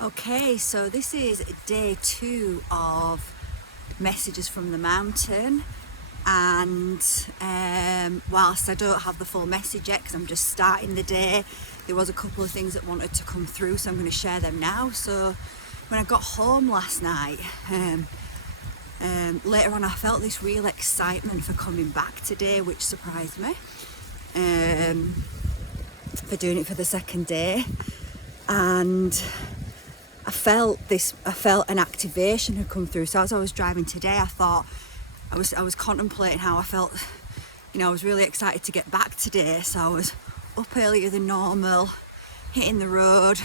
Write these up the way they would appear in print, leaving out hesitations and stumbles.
Okay, so this is day 2 of messages from the mountain, and whilst I don't have the full message yet because I'm just starting the day, there was a couple of things that wanted to come through, so I'm going to share them now. So when I got home last night, later on I felt this real excitement for coming back today, which surprised me, for doing it for the second day. And I felt an activation had come through. So as I was driving today, I thought, I was contemplating how I felt, I was really excited to get back today. So I was up earlier than normal, hitting the road,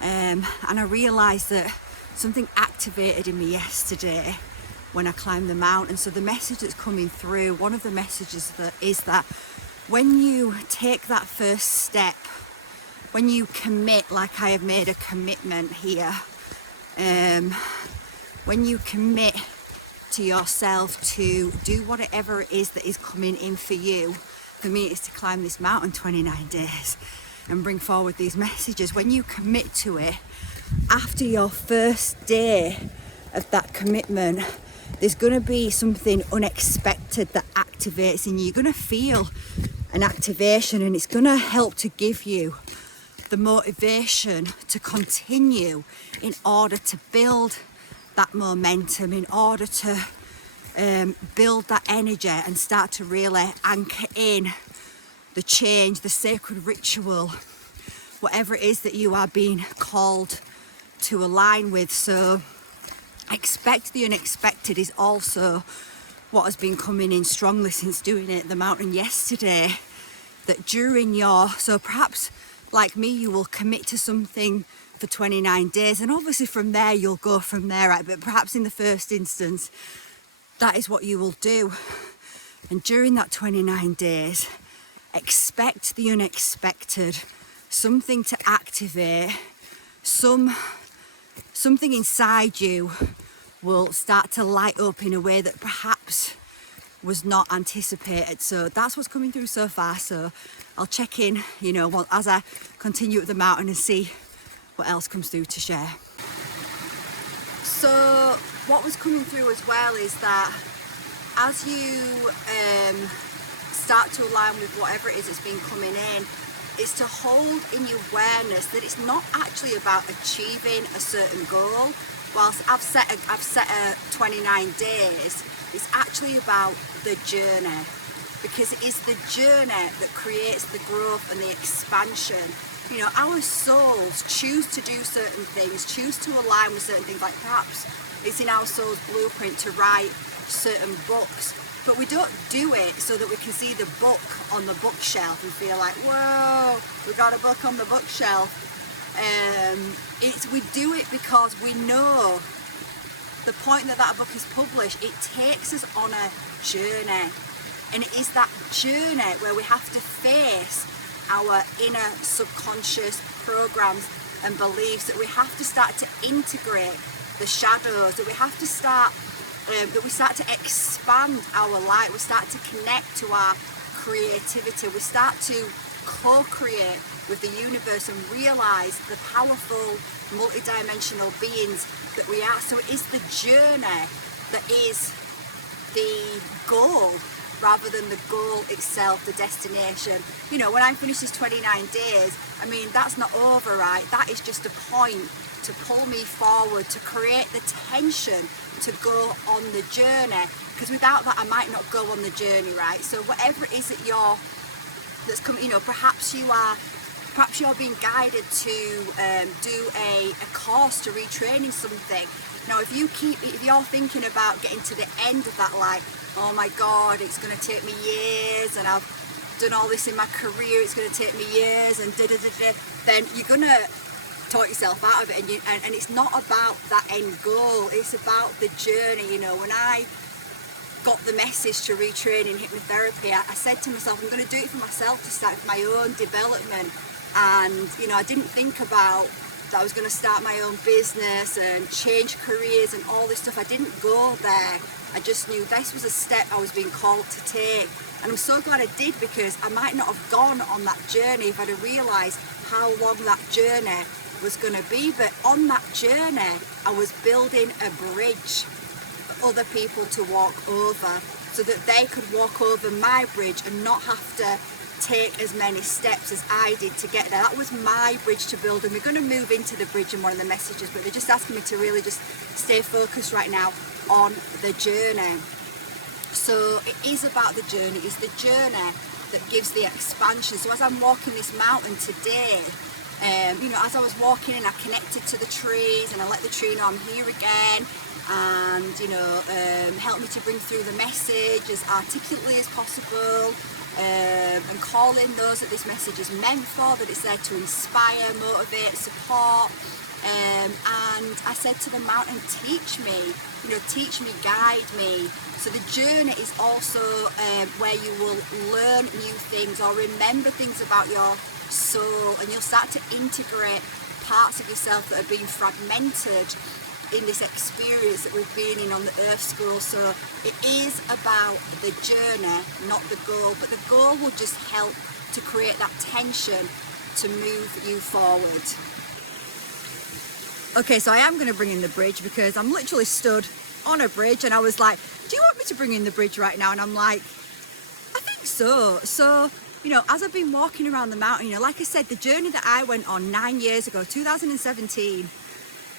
and I realised that something activated in me yesterday when I climbed the mountain. So the message that's coming through, one of the messages is that when you take that first step, when you commit, like I have made a commitment here, when you commit to yourself to do whatever it is that is coming in for you, for me it's to climb this mountain 29 days and bring forward these messages. When you commit to it, after your first day of that commitment, there's going to be something unexpected that activates in you. You're going to feel an activation, and it's going to help to give you the motivation to continue in order to build that momentum, in order to build that energy and start to really anchor in the change, the sacred ritual, whatever it is that you are being called to align with. So expect the unexpected is also what has been coming in strongly since doing it at the mountain yesterday. That during so perhaps like me, you will commit to something for 29 days, and obviously from there you'll go from there, right? But perhaps in the first instance, that is what you will do. And during that 29 days, expect the unexpected, something to activate, something inside you will start to light up in a way that perhaps was not anticipated. So that's what's coming through so far. So I'll check in, as I continue up the mountain and see what else comes through to share. So what was coming through as well is that as you start to align with whatever it is that's been coming in, is to hold in your awareness that it's not actually about achieving a certain goal. Whilst I've set a 29 days, it's actually about the journey, because it is the journey that creates the growth and the expansion. Our souls choose to do certain things, choose to align with certain things, like perhaps it's in our soul's blueprint to write certain books, but we don't do it so that we can see the book on the bookshelf and feel like, whoa, we got a book on the bookshelf. We do it because we know the point that book is published, it takes us on a journey. And it is that journey where we have to face our inner subconscious programs and beliefs, that we have to start to integrate the shadows, that we have to start, that we start to expand our light, we start to connect to our creativity, we start to co-create with the universe and realise the powerful multidimensional beings that we are. So it is the journey that is the goal rather than the goal itself, the destination. When I finish this 29 days, that's not over, right? That is just a point to pull me forward, to create the tension to go on the journey, because without that I might not go on the journey, right? So whatever it is that's coming, perhaps you're being guided to do a course to retraining something. Now, if you're thinking about getting to the end of that, like, oh my God, it's going to take me years, and I've done all this in my career, it's going to take me years, and then you're going to talk yourself out of it, and it's not about that end goal, it's about the journey. When I got the message to retrain in hypnotherapy, I said to myself, I'm going to do it for myself, to start my own development. And I didn't think about that I was going to start my own business and change careers and all this stuff. I didn't go there. I just knew this was a step I was being called to take, and I'm so glad I did, because I might not have gone on that journey if I'd have realised how long that journey was going to be. But on that journey, I was building a bridge for other people to walk over, so that they could walk over my bridge and not have to take as many steps as I did to get there. That was my bridge to build, and we're going to move into the bridge in one of the messages, but they're just asking me to really just stay focused right now on the journey. So it is about the journey. It's the journey that gives the expansion. So as I'm walking this mountain today, you know, as I was walking in, I connected to the trees and I let the tree know I'm here again, and you know, help me to bring through the message as articulately as possible, and calling those that this message is meant for, that it's there to inspire, motivate, support. And I said to the mountain, teach me, you know, teach me, guide me. So the journey is also where you will learn new things or remember things about your soul, and you'll start to integrate parts of yourself that are being fragmented in this experience that we've been in on the Earth School. So it is about the journey, not the goal, but the goal will just help to create that tension to move you forward. Okay, so I am going to bring in the bridge because I'm literally stood on a bridge, and I was like, do you want me to bring in the bridge right now? And I'm like, I think so. So, you know, as I've been walking around the mountain, you know, like I said, the journey that I went on 9 years ago, 2017,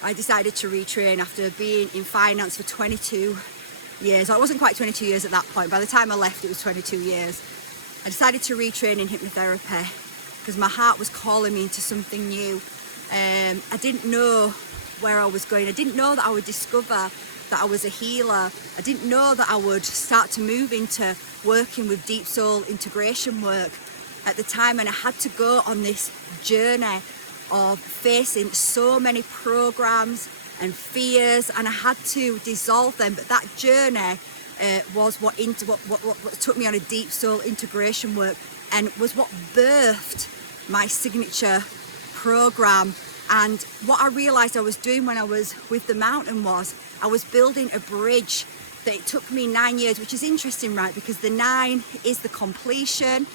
I decided to retrain after being in finance for 22 years. Well, it wasn't quite 22 years at that point. By the time I left, it was 22 years. I decided to retrain in hypnotherapy because my heart was calling me into something new. I didn't know where I was going. I didn't know that I would discover that I was a healer. I didn't know that I would start to move into working with deep soul integration work at the time, and I had to go on this journey of facing so many programs and fears, and I had to dissolve them. But that journey was what took me on a deep soul integration work, and was what birthed my signature program. And what I realized I was doing when I was with the mountain was I was building a bridge that it took me 9 years, which is interesting, right? Because the 9 is the completion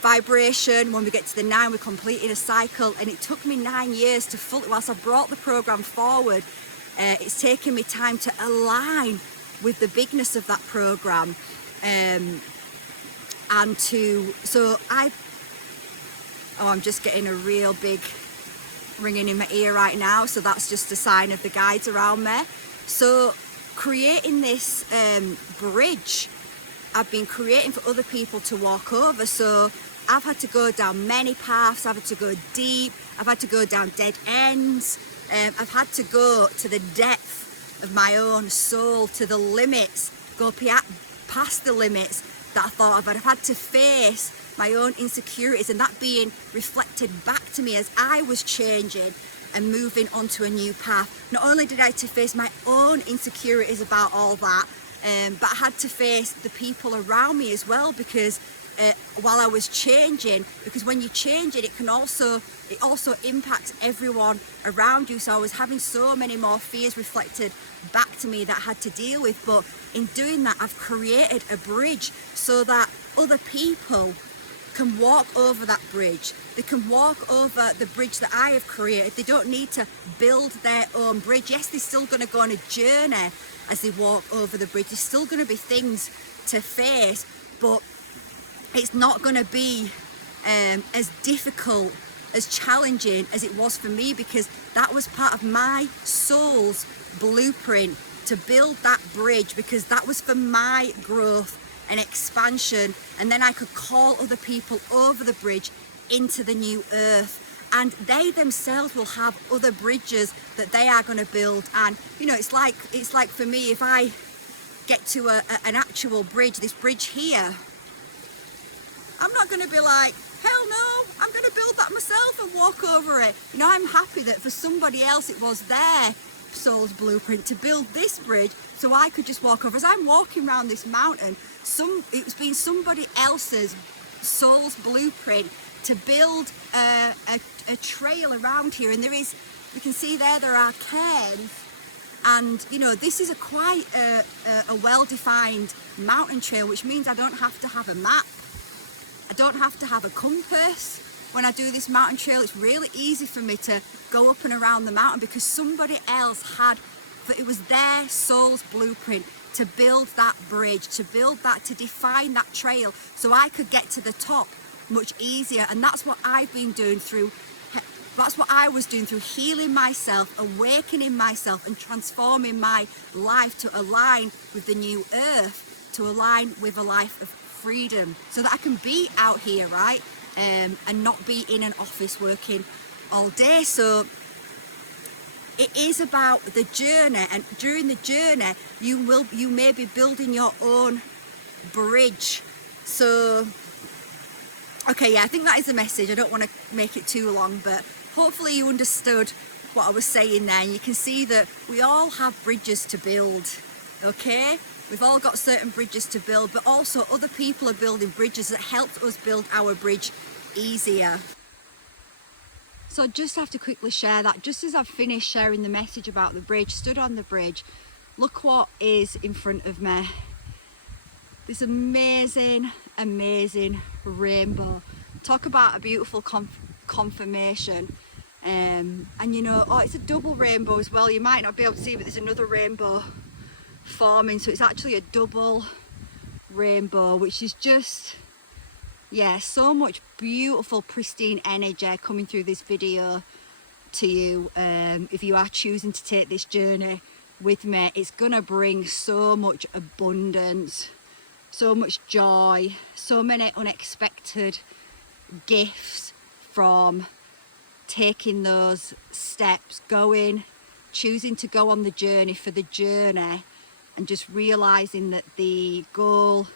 vibration. When we get to the 9, we're completing a cycle, and it took me 9 years to fully, whilst I brought the program forward, it's taken me time to align with the bigness of that program, I'm just getting a real big ringing in my ear right now, so that's just a sign of the guides around me. So creating this bridge, I've been creating for other people to walk over. So I've had to go down many paths. I've had to go deep. I've had to go down dead ends. I've had to go to the depth of my own soul, to the limits, go past the limits that I thought of. I've had to face my own insecurities, and that being reflected back to me as I was changing and moving onto a new path. Not only did I have to face my own insecurities about all that, but I had to face the people around me as well, because while I was changing, because when you change it, it also impacts everyone around you. So I was having so many more fears reflected back to me that I had to deal with. But in doing that, I've created a bridge so that other people can walk over that bridge. They can walk over the bridge that I have created. They don't need to build their own bridge. Yes, they're still going to go on a journey as they walk over the bridge. There's still going to be things to face, but it's not going to be as difficult, as challenging as it was for me, because that was part of my soul's blueprint to build that bridge, because that was for my growth and expansion, and then I could call other people over the bridge into the new earth, and they themselves will have other bridges that they are going to build. And you know, it's like for me, if I get to an actual bridge, this bridge here, I'm not going to be like, hell no, I'm going to build that myself and walk over it. You know, I'm happy that for somebody else it was their soul's blueprint to build this bridge, so I could just walk over. As I'm walking around this mountain, it's been somebody else's soul's blueprint to build a trail around here. And we can see there are cairns, and you know, this is quite a well-defined mountain trail, which means I don't have to have a map, I don't have to have a compass, when I do this mountain trail, it's really easy for me to go up and around the mountain because somebody else had, it was their soul's blueprint to build that bridge, to build that, to define that trail so I could get to the top much easier. And that's what I've been doing through, that's what I was doing through healing myself, awakening myself and transforming my life to align with the new earth, to align with a life of freedom so that I can be out here, right? And not be in an office working all day. So it is about the journey, and during the journey you may be building your own bridge. So okay, yeah, I think that is the message. I don't want to make it too long, but hopefully you understood what I was saying there, and you can see that we all have bridges to build. Okay, we've all got certain bridges to build, but also other people are building bridges that helped us build our bridge easier. So I just have to quickly share that just as I've finished sharing the message about the bridge, stood on the bridge, look what is in front of me. This amazing, amazing rainbow. Talk about a beautiful confirmation. And you know, oh, it's a double rainbow as well. You might not be able to see, but there's another rainbow forming. So it's actually a double rainbow, which is just, yeah, so much beautiful, pristine energy coming through this video to you. If you are choosing to take this journey with me, it's gonna bring so much abundance, so much joy, so many unexpected gifts from taking those steps, choosing to go on the journey for the journey, and just realizing that the goal,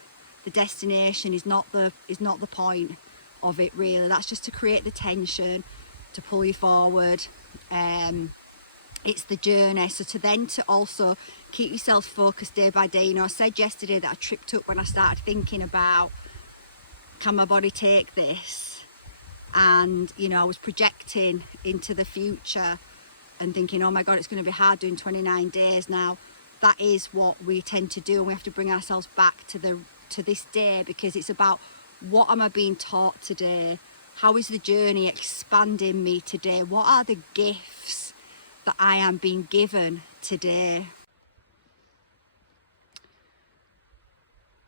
the destination is not the point of it really. That's just to create the tension, to pull you forward. It's the journey. So to also keep yourself focused day by day. You know, I said yesterday that I tripped up when I started thinking about, can my body take this? And you know, I was projecting into the future and thinking, oh my God, it's going to be hard doing 29 days now. That is what we tend to do, and we have to bring ourselves back to this day, because it's about, what am I being taught today? How is the journey expanding me today? What are the gifts that I am being given today?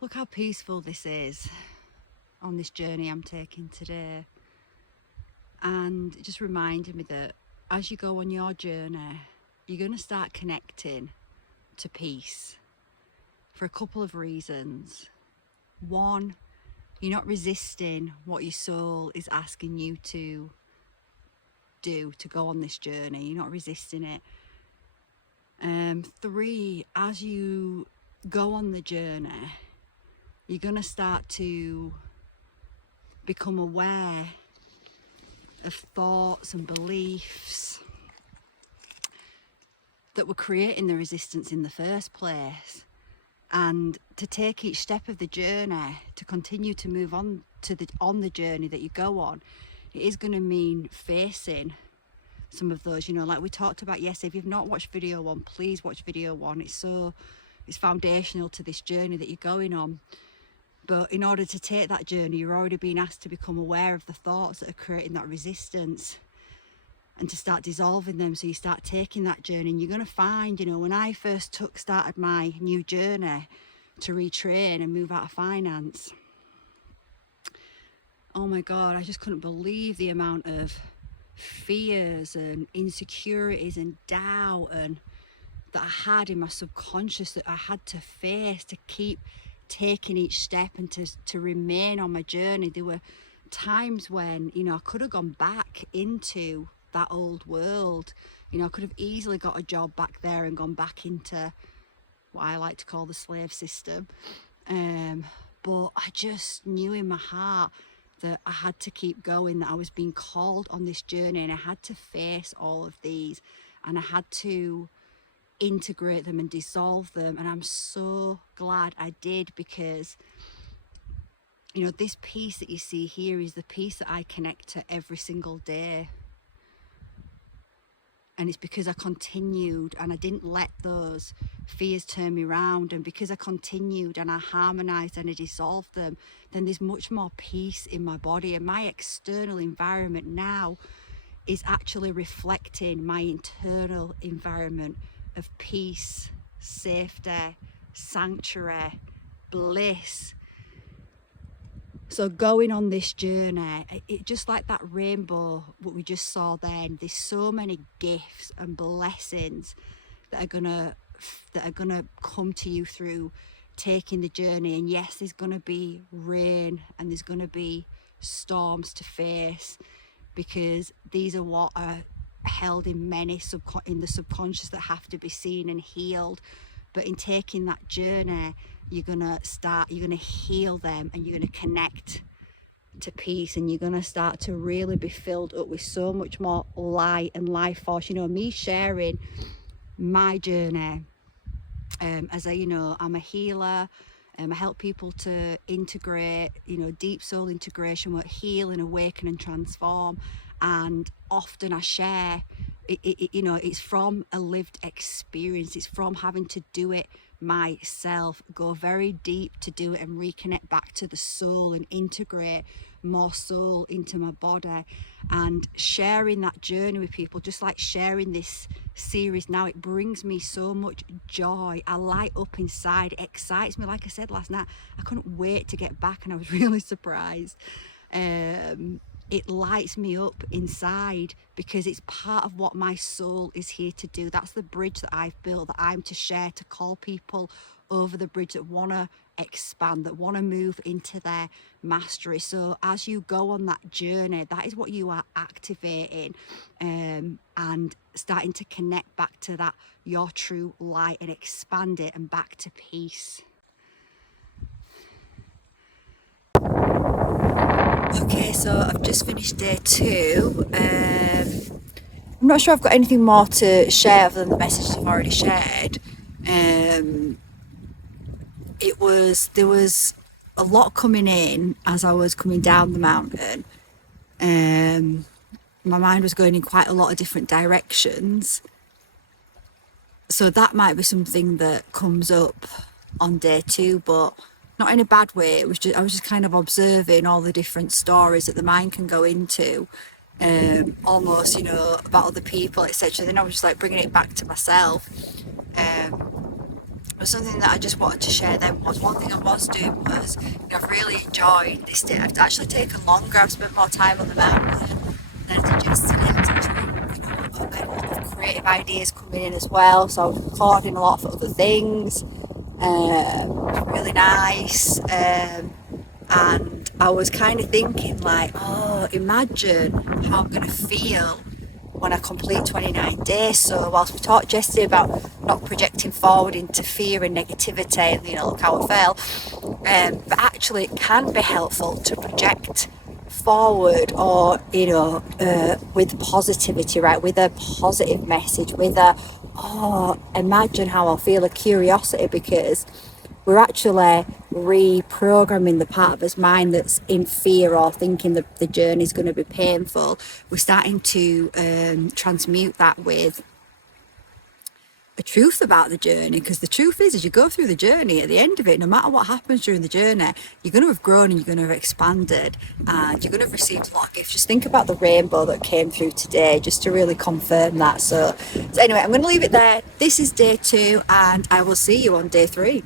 Look how peaceful this is on this journey I'm taking today. And it just reminded me that as you go on your journey, you're going to start connecting to peace for a couple of reasons. One, you're not resisting what your soul is asking you to do, to go on this journey. You're not resisting it. 3, as you go on the journey, you're going to start to become aware of thoughts and beliefs that were creating the resistance in the first place. And to take each step of the journey, to continue to move on on the journey that you go on, it is going to mean facing some of those, you know, like we talked about yesterday. If you've not watched video 1, please watch video 1. It's foundational to this journey that you're going on. But in order to take that journey, you're already being asked to become aware of the thoughts that are creating that resistance, and to start dissolving them, so you start taking that journey. And you're going to find, you know, when I first started my new journey to retrain and move out of finance, oh my God, I just couldn't believe the amount of fears and insecurities and doubt and that I had in my subconscious that I had to face to keep taking each step and to remain on my journey. There were times when, you know, I could have gone back into that old world. You know, I could have easily got a job back there and gone back into what I like to call the slave system. But I just knew in my heart that I had to keep going, that I was being called on this journey, and I had to face all of these, and I had to integrate them and dissolve them. And I'm so glad I did, because, you know, this peace that you see here is the peace that I connect to every single day. And it's because I continued and I didn't let those fears turn me around. And because I continued and I harmonized and I dissolved them, then there's much more peace in my body. And my external environment now is actually reflecting my internal environment of peace, safety, sanctuary, bliss. So going on this journey, it just like that rainbow, what we just saw then, there's so many gifts and blessings that are gonna come to you through taking the journey. And yes, there's gonna be rain and there's gonna be storms to face, because these are what are held in many in the subconscious that have to be seen and healed. But in taking that journey, you're gonna heal them, and you're gonna connect to peace, and you're gonna start to really be filled up with so much more light and life force. You know, me sharing my journey, as I'm a healer. I help people to integrate, deep soul integration, work, heal and awaken and transform. And often I share, it's from a lived experience. It's from having to do it myself, go very deep to do it and reconnect back to the soul and integrate more soul into my body, and sharing that journey with people, just like sharing this series now. It brings me so much joy. I light up inside. It excites me. Like I said last night, I couldn't wait to get back, and I was really surprised. It lights me up inside because it's part of what my soul is here to do. That's the bridge that I've built, that I'm to share, to call people over the bridge that want to expand, that want to move into their mastery. So as you go on that journey, that is what you are activating, and starting to connect back to that, your true light, and expand it and back to peace. Okay, so I've just finished day 2. I'm not sure I've got anything more to share other than the messages I've already shared. There was a lot coming in as I was coming down the mountain. My mind was going in quite a lot of different directions. So that might be something that comes up on day 2, but not in a bad way. I was just kind of observing all the different stories that the mind can go into, almost, about other people, etc. Then I was just like bringing it back to myself. But something that I just wanted to share then was, one thing I was doing was, I've really enjoyed this day. I've actually taken longer. I've spent more time on the mountain than I did yesterday. It's actually, I had a lot of creative ideas coming in as well. So I was recording a lot of other things. It was really nice. And I was kind of thinking like, imagine how I'm going to feel when I complete 29 days. So whilst we talked yesterday about not projecting forward into fear and negativity, and look how I felt, but actually it can be helpful to project forward, or with positivity, right, with a positive message, with imagine how I'll feel, a curiosity, because we're actually reprogramming the part of us mind that's in fear or thinking that the journey is going to be painful. We're starting to transmute that with a truth about the journey, because the truth is, as you go through the journey, at the end of it, no matter what happens during the journey, you're going to have grown and you're going to have expanded, and you're going to have received a lot of gifts. Just think about the rainbow that came through today, just to really confirm that. So anyway, I'm going to leave it there. This is day 2, and I will see you on day 3.